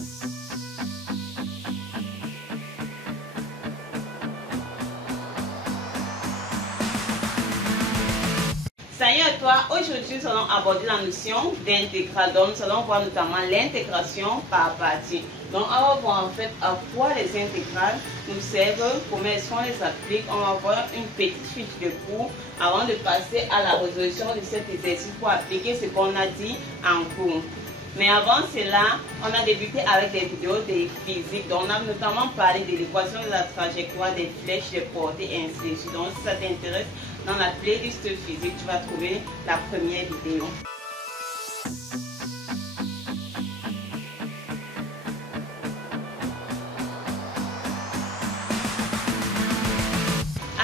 Salut à toi, aujourd'hui nous allons aborder la notion d'intégrale. Donc nous allons voir notamment l'intégration par partie. Donc on va voir en fait à quoi les intégrales nous servent, comment est-ce qu'on les applique. On va voir une petite fiche de cours avant de passer à la résolution de cet exercice pour appliquer ce qu'on a dit en cours. Mais avant cela, on a débuté avec des vidéos de physique. Donc on a notamment parlé de l'équation de la trajectoire, des flèches, des portées et ainsi de suite. Donc si ça t'intéresse, dans la playlist physique, tu vas trouver la première vidéo.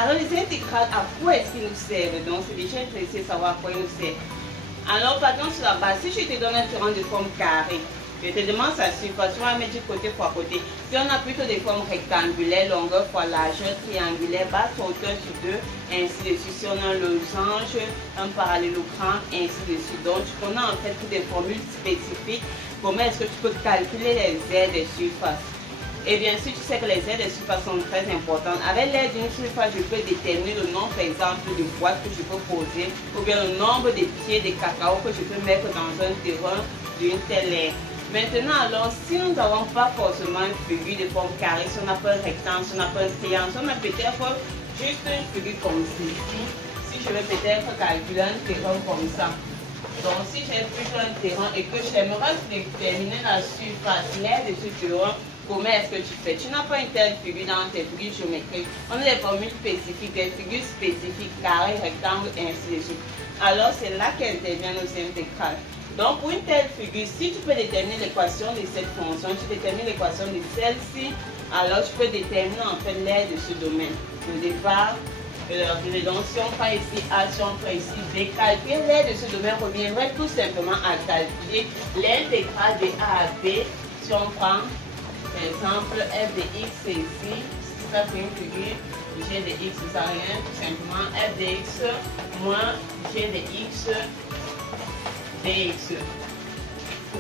Alors les intégrales, à quoi est-ce qu'ils nous servent? Donc c'est déjà intéressant de savoir à quoi ils nous servent. Alors partons sur la base, si je te donne un terrain de forme carrée, je te demande sa surface, tu vas mettre du côté fois côté. Si on a plutôt des formes rectangulaires, longueur fois largeur, triangulaire, base hauteur sur 2, ainsi de suite. Si on a un losange, un parallélogramme, ainsi de suite. Donc tu connais en fait toutes des formules spécifiques. Comment est-ce que tu peux calculer les aires des surfaces? Et bien sûr, tu sais que les aires des surfaces sont très importantes. Avec l'aide d'une surface, je peux déterminer le nombre, par exemple, de boîtes que je peux poser, ou bien le nombre de pieds de cacao que je peux mettre dans un terrain d'une telle aire. Maintenant, alors, si nous n'avons pas forcément une figure de forme carrée, si on n'a pas un rectangle, si on n'a pas un triangle, si on a peut-être juste une figure comme ceci, si je vais peut-être calculer un terrain comme ça. Donc, si j'ai plutôt un terrain et que j'aimerais déterminer la surface, l'aire de ce terrain, comment est-ce que tu fais? Tu n'as pas une telle figure dans tes figures géométriques. On a des formules spécifiques, des figures spécifiques, carré, rectangle, et ainsi de suite. Alors, c'est là qu'interviennent nos intégrales. Donc, pour une telle figure, si tu peux déterminer l'équation de cette fonction, tu détermines l'équation de celle-ci, alors tu peux déterminer en fait l'aire de ce domaine. Le départ, donc si on prend ici A, si on prend ici B, calculer l'aire de ce domaine reviendrait tout simplement à calculer l'intégrale de A à B. Si on prend, par exemple, f de x c'est ici, ça c'est une figure, g de x ça rien, tout simplement f de x moins g de x dx.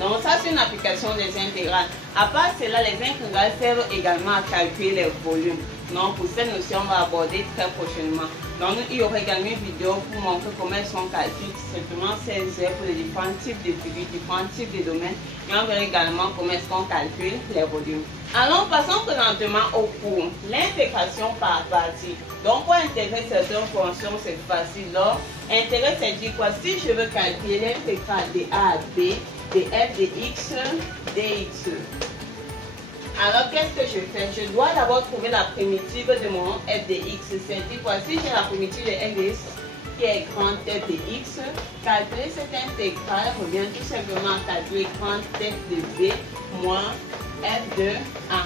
Donc ça c'est une application des intégrales. À part cela, les intégrales servent également à calculer les volumes. Donc pour cette notion, on va aborder très prochainement. Donc il y aura également une vidéo pour montrer comment elles sont calculées, simplement 16 heures pour les différents types de figures, différents types de domaines. Et on verra également comment est-ce qu'on calcule les volumes. Alors passons présentement au cours. L'intégration par partie. Donc pour intégrer certaines fonctions, c'est facile. Donc intégrer, c'est dire quoi? Si je veux calculer l'intégrale de A à B, de f de x dx. Alors qu'est-ce que je fais? Je dois d'abord trouver la primitive de mon f de x. C'est-à-dire quoi? Si j'ai la primitive de f de x qui est grande f de x, calculer cette intégrale revient tout simplement à calculer grande f de b moins f de a.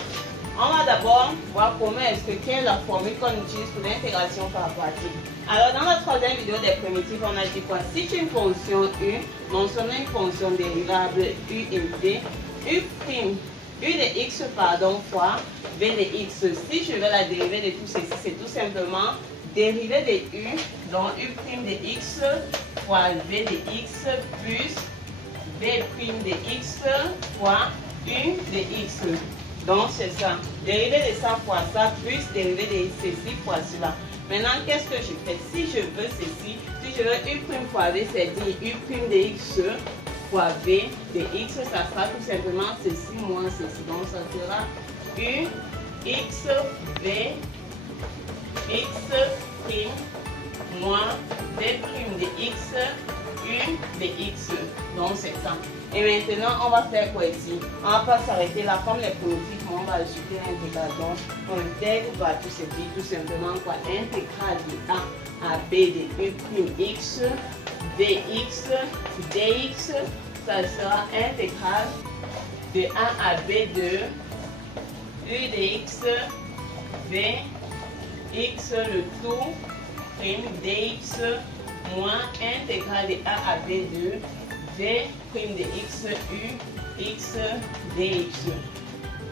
On va d'abord voir comment est-ce que quelle est la formule qu'on utilise pour l'intégration par partie. Alors dans la troisième vidéo des primitives, on a dit quoi? Si j'ai une fonction u, non seulement une fonction dérivable u infinité, u de x pardon fois v de x. Si je veux la dérivée de tout ceci, c'est tout simplement dérivée de u, donc u' de x fois v de x plus v' de x fois u de x. Donc c'est ça. Dérivée de ça fois ça plus dérivée de ceci fois cela. Maintenant, qu'est-ce que je fais? Si je veux ceci, si je veux u' fois v, c'est-à-dire u' de x fois v de x, ça sera tout simplement ceci moins ceci. Donc ça sera u x v x prime moins v prime de x u de x. Donc c'est ça. Et maintenant on va faire quoi ici? On va pas s'arrêter là comme les primitives, on va ajouter l'intégrale. Donc on intègre par tout ceci, tout simplement quoi? Intégrale de a à b de u prime x dx dx, ça sera intégrale de a à b de u de x v x le tout prime dx moins intégrale de a à b de v prime de x u x dx.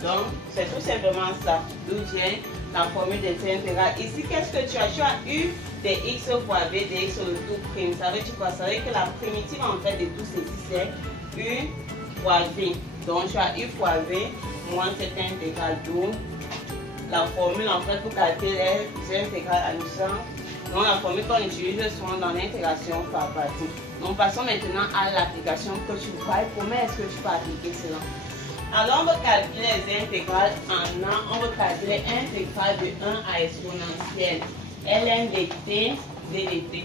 Donc c'est tout simplement ça, d'où vient la formule des intégrales. Ici qu'est-ce que tu as? Tu as u de x fois v de x le tout prime. Ça veut dire quoi? Ça veut dire que la primitive en fait de tout ceci c'est u fois v. Donc tu as U fois V moins cette intégrale d'où la formule en fait pour calculer les intégrales à licence. Donc la formule qu'on utilise souvent dans l'intégration par partie. Donc passons maintenant à l'application que tu vois. Comment est-ce que tu peux appliquer cela? Alors on va calculer les intégrales en A. On va calculer l'intégrale de 1 à exponentielle ln de t ddt.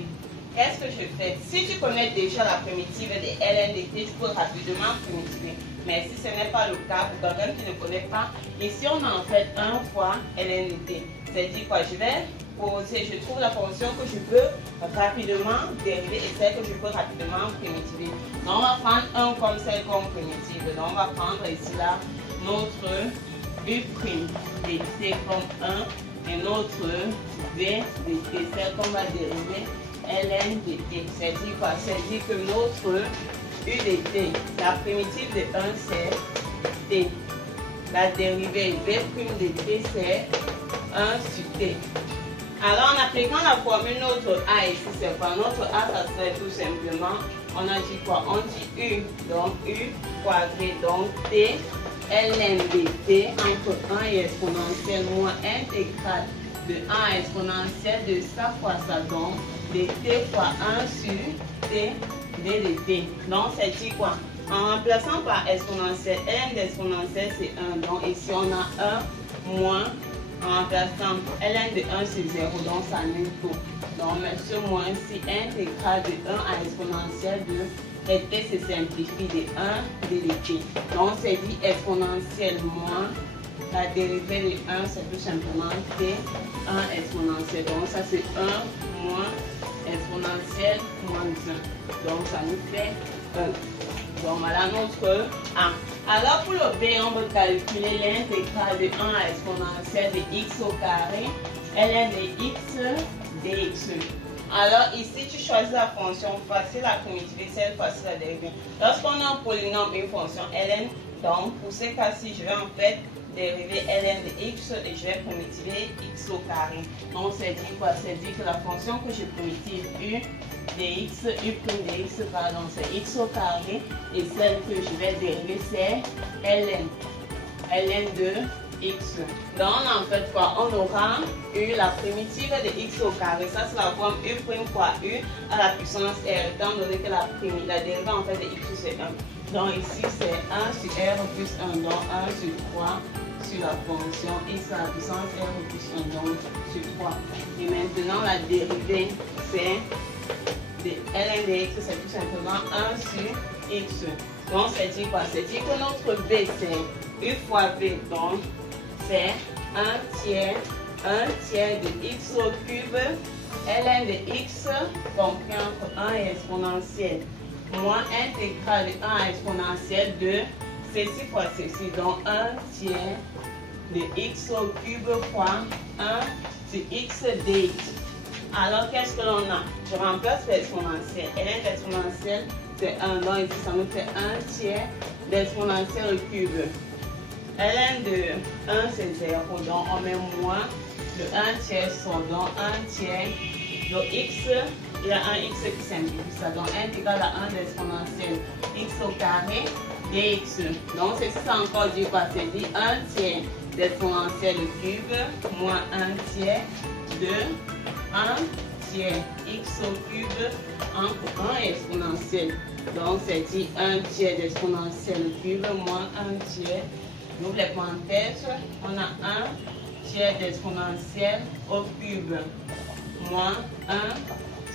Qu'est-ce que je fais? Si tu connais déjà la primitive de ln de t, tu peux rapidement primitiver. Mais si ce n'est pas le cas, pour quelqu'un qui ne connaît pas, ici on a en fait 1 fois ln de t. C'est-à-dire quoi? Je trouve la fonction que je peux rapidement dériver et celle que je peux rapidement primitiver. Donc on va prendre 1 comme celle comme primitive. Donc on va prendre ici là notre u' de t comme 1 et notre v de t, celle qu'on va dériver ln de t. C'est-à-dire quoi? C'est-à-dire que notre u de t, la primitive de 1 c'est t. La dérivée v' de t c'est 1 sur t. Alors en appliquant la formule, notre A ici c'est quoi? Notre A ça serait tout simplement, on a dit quoi? On dit U, donc U fois V, donc T, ln de T entre 1 et exponentielle moins intégrale de 1 à exponentielle de ça fois ça, donc de T fois 1 sur T d de T. Donc c'est dit quoi? En remplaçant par exponentielle, ln d'exponentielle c'est 1, donc ici on a 1 moins. En remplaçant ln de 1 sur 0, donc ça annule tout. Donc ce moins ici, intégrale de 1 à exponentielle de t se simplifie de 1 dt. Donc c'est dit exponentielle moins la dérivée de 1, c'est tout simplement t 1 exponentielle. Donc ça c'est 1 moins exponentielle moins 1. Donc ça nous fait 1. Donc voilà notre A. Alors pour le B, on va calculer l'intégrale de 1 à exponentielle de x au carré, ln de x dx. Alors ici, tu choisis la fonction facile à primitiver, celle facile à dériver. Lorsqu'on a un polynôme, une fonction ln, donc pour ce cas-ci, je vais en fait dériver ln de x et je vais primitiver x au carré. Donc c'est dit quoi? C'est dit que la fonction que je primitive u dx, u' dx, pardon, c'est x au carré et celle que je vais dériver c'est ln de x. Donc en fait quoi? On aura eu la primitive de x au carré, ça c'est la forme u' fois u à la puissance r, étant donné que la dérivée en fait de x c'est 1. Donc ici c'est 1 sur r plus 1, donc 1 sur 3 sur la fonction x à la puissance r plus 1, donc sur 3. Et maintenant la dérivée c'est de ln de x, c'est tout simplement 1 sur x. Donc c'est dit quoi? C'est dit que notre b c'est u fois v, donc c'est 1 tiers de x au cube, ln de x compris entre 1 et exponentielle, moins intégrale de 1 à exponentielle de ceci fois ceci, donc 1 tiers de x au cube fois 1 sur x dx. Alors qu'est-ce que l'on a? Je remplace l'exponentielle. ln d'exponentielle c'est 1, donc ici ça me fait 1 tiers d'exponentielle au cube. ln de 1 c'est 0, donc on met moins le 1 tiers sur, donc 1 tiers de x, il y a un x qui simplifie ça, donc intégrale à 1 d'exponentielle x au carré dx. Donc c'est ça encore dit quoi? C'est dit 1 tiers d'exponentielle au cube moins 1 tiers de 1 tiers x au cube entre 1 et exponentielle. Donc c'est dit 1 tiers d'exponentielle au cube moins 1 tiers. Nous les parenthèses, on a 1 tiers d'exponentielle au cube moins 1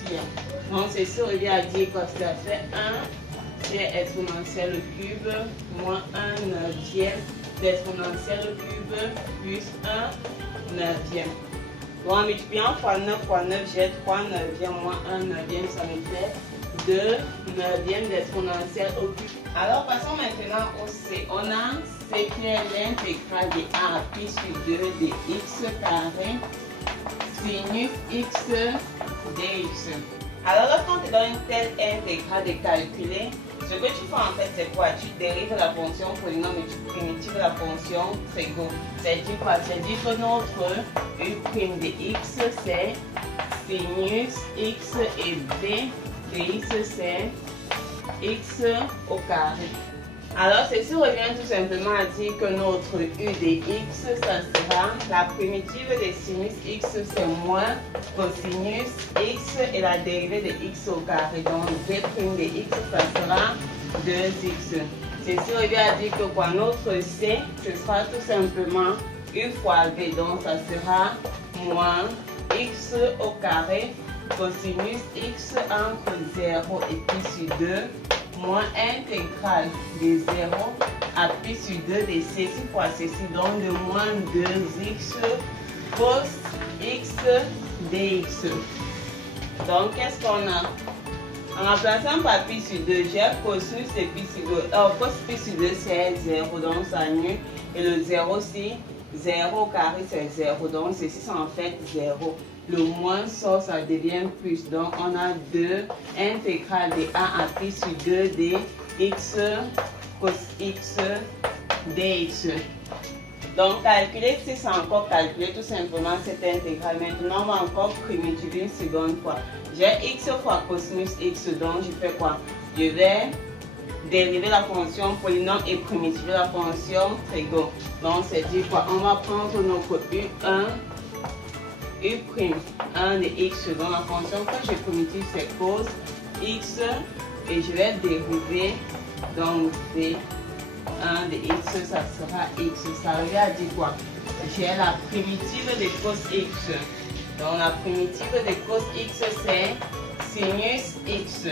tiers. Donc c'est ça, il y a dit que ça fait 1 tiers exponentielle au cube moins 1 neuvième d'exponentielle au cube plus 1 neuvième. Donc en multipliant fois 9 j'ai 3 neuvièmes moins 1 neuvième, ça me fait 2 neuvièmes d'exponentielle au cube. Alors passons maintenant au C. On a C qui est l'intégrale de A pi sur 2 de x carré sinus x dx. Alors lorsqu'on te donne une telle intégrale de calculer, ce que tu fais en fait c'est quoi? Tu dérives la fonction polynôme et tu primitives la fonction ségo. C'est dit quoi? C'est dit que notre u' de x c'est sinus x et v de x c'est x au carré. Alors, ceci revient tout simplement à dire que notre u de x, ça sera la primitive de sinus x, c'est moins cosinus x et la dérivée de x au carré. Donc, v' de x, ça sera 2x. Ceci revient à dire que quoi, notre c, ce sera tout simplement u fois v. Donc, ça sera moins x au carré cosinus x entre 0 et pi sur 2 moins intégrale de 0 à pi sur 2 de ceci fois ceci, donc de moins 2x cos x dx. Donc qu'est-ce qu'on a? En remplaçant par pi sur 2, j'ai cosinus de pi sur 2. Alors cos pi sur 2 c'est 0, donc ça annule. Et le 0 aussi, 0 au carré c'est 0, donc ceci c'est en fait 0. Le moins sort, ça devient plus. Donc, on a 2 intégrale de 1 à pi sur 2 de x cos x dx. Donc, calculer, c'est encore calculer tout simplement cette intégrale. Maintenant, on va encore primitiver une seconde fois. J'ai x fois cosinus x, donc je fais quoi? Je vais dériver la fonction polynôme et primitiver la fonction trigo. Donc, c'est dit quoi? On va prendre notre u1. U'1 de x, donc la fonction que je primitive c'est cos x et je vais dériver donc v1 de x, ça sera x. Ça revient à dire quoi? J'ai la primitive de cos x. Donc la primitive de cos x c'est sinus x.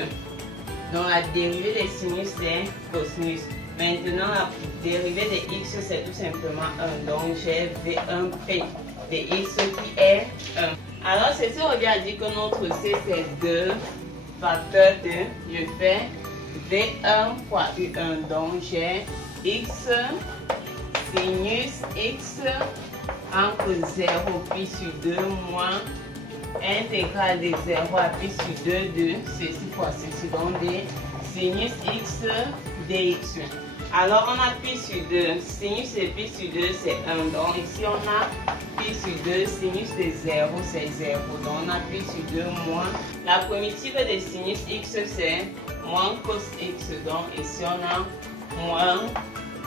Donc la dérivée de sinus c'est cosinus. Maintenant la dérivée de x c'est tout simplement 1. Donc j'ai v1' de x qui est 1. Alors ceci revient à dire que notre c c'est 2 facteur de, je fais v1 fois u1, donc j'ai x sinus x entre 0 pi sur 2 moins intégrale de 0 à pi sur 2 de ceci fois ceci, donc de sinus x dx. Alors on a pi sur 2, sinus de pi sur 2 c'est 1, donc ici on a pi sur 2, sinus de 0 c'est 0, donc on a pi sur 2 moins, la primitive de sinus x c'est moins cos x, donc ici on a moins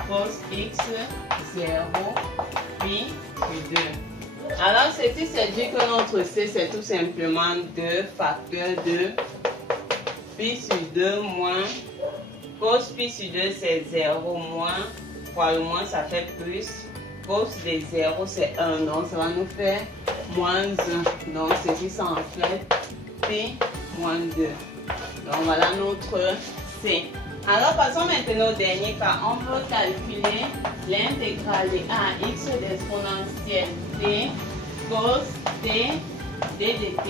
cos x 0 pi sur 2. Alors ceci c'est dit que notre c c'est tout simplement 2 facteur de pi sur 2 moins cos pi sur 2 c'est 0 moins, fois le moins ça fait plus, cos de 0 c'est 1, donc ça va nous faire moins 1, donc ceci c'est en fait pi moins 2. Donc voilà notre c. Alors passons maintenant au dernier cas, on peut calculer l'intégrale de a à x d'exponentielle t cos t d dt.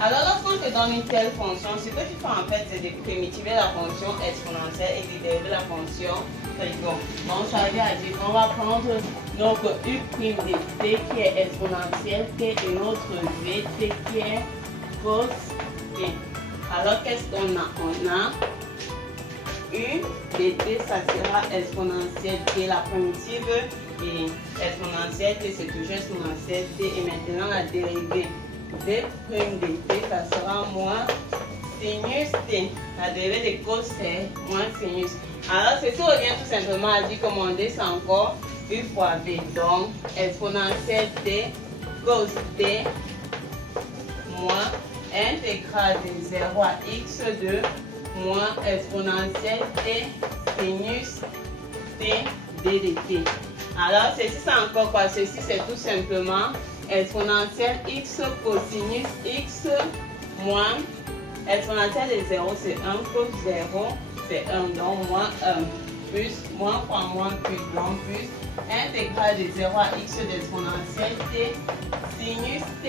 Alors lorsqu'on te donne une telle fonction, ce que tu fais en fait c'est de primitiver la fonction exponentielle et de dériver la fonction trigo. Donc ça veut dire qu'on va prendre notre u' de t qui est exponentielle t et notre v t qui est cos t. Alors qu'est-ce qu'on a? On a u de t, ça sera exponentielle t, la primitive et exponentielle t c'est toujours exponentielle t et maintenant la dérivée v' de t, ça sera moins sinus t. La dérivée de cos c'est moins sinus. Alors ceci revient tout simplement à dire que mon d c'est encore u fois v. Donc exponentielle t cos t moins intégrale de 0 à x2 moins exponentielle t sinus t d dt. Alors ceci c'est encore quoi? Ceci c'est tout simplement exponentielle x cosinus x moins exponentielle de 0 c'est 1 cos 0 c'est 1, donc moins 1 plus moins fois moins plus, donc plus intégrale de 0 à x d'exponentielle t sinus t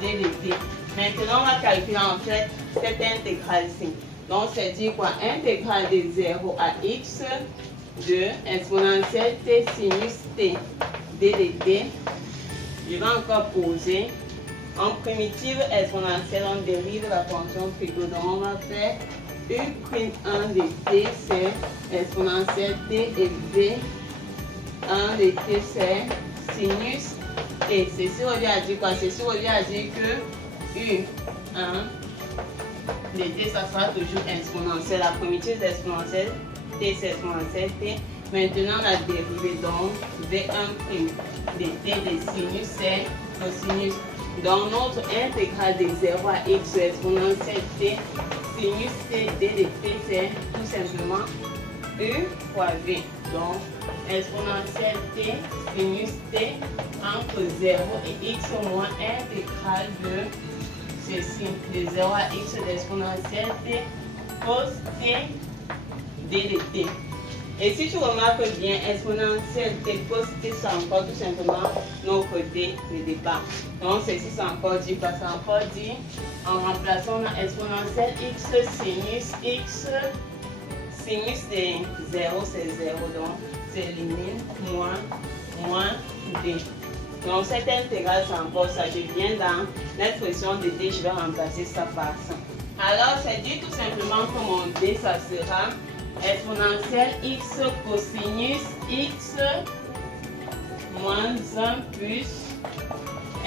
d dt. Maintenant on va calculer en fait cette intégrale-ci. Donc c'est dire quoi? Intégrale de 0 à x de exponentielle t sinus t d dt. Je vais encore poser en primitive exponentielle, on dérive la fonction trigo. Donc on va faire u'1 de t c'est exponentielle t et v1 de t c'est sinus t. Ceci revient à dire quoi? Ceci revient à dire que u'1 de t ça sera toujours exponentielle. La primitive exponentielle t c'est exponentielle t. Maintenant, la dérivée, donc V1' de t de sinus c'est cosinus. Donc, notre intégrale de 0 à x exponentielle t, sinus t d de t, c'est tout simplement u fois v. Donc, exponentielle t, sinus t, entre 0 et x moins intégrale de ceci, de 0 à x d'exponentielle t, cos t, d de t. Et si tu remarques bien, exponentielle t, cos t, c'est encore tout simplement nos côtés de départ. Donc, ceci, c'est encore dit, parce encore dit, en remplaçant l'exponentielle x, sinus x, sinus de 0, c'est 0, donc c'est élimine, moins d. Donc, cette intégrale, c'est encore ça. Je viens dans l'expression de d, je vais remplacer ça par ça. Alors, c'est dit tout simplement que mon d, ça sera exponentielle x cosinus x moins 1 plus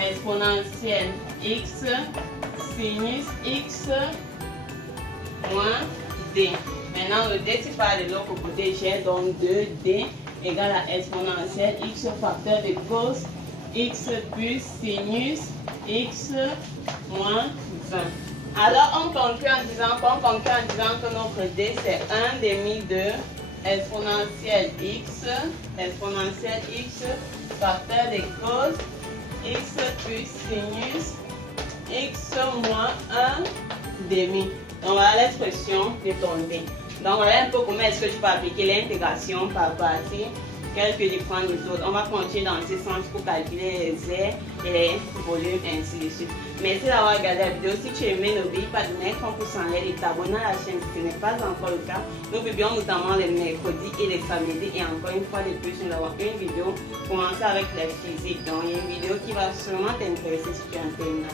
exponentielle x sinus x moins d. Maintenant, le d, c'est pas de l'autre côté, j'ai donc 2d égale à exponentielle x facteur de cos x plus sinus x moins 20. Alors, on conclut en disant que notre d, c'est 1 demi de exponentielle x facteur de cos x plus sinus x moins 1 demi. Donc, voilà l'expression de ton d. Donc, voilà un peu comment est-ce que tu peux appliquer l'intégration par partie. Quelques différentes méthodes. On va continuer dans ce sens pour calculer les airs et les volumes, ainsi de suite. Merci d'avoir regardé la vidéo. Si tu as aimé, n'oublie pas de mettre un pouce en l'air et de t'abonner à la chaîne si ce n'est pas encore le cas. Nous publions notamment les mercredis et les samedis. Et encore une fois de plus, nous avons une vidéo commencer avec la physique. Donc, il y a une vidéo qui va sûrement t'intéresser si tu es un terminal.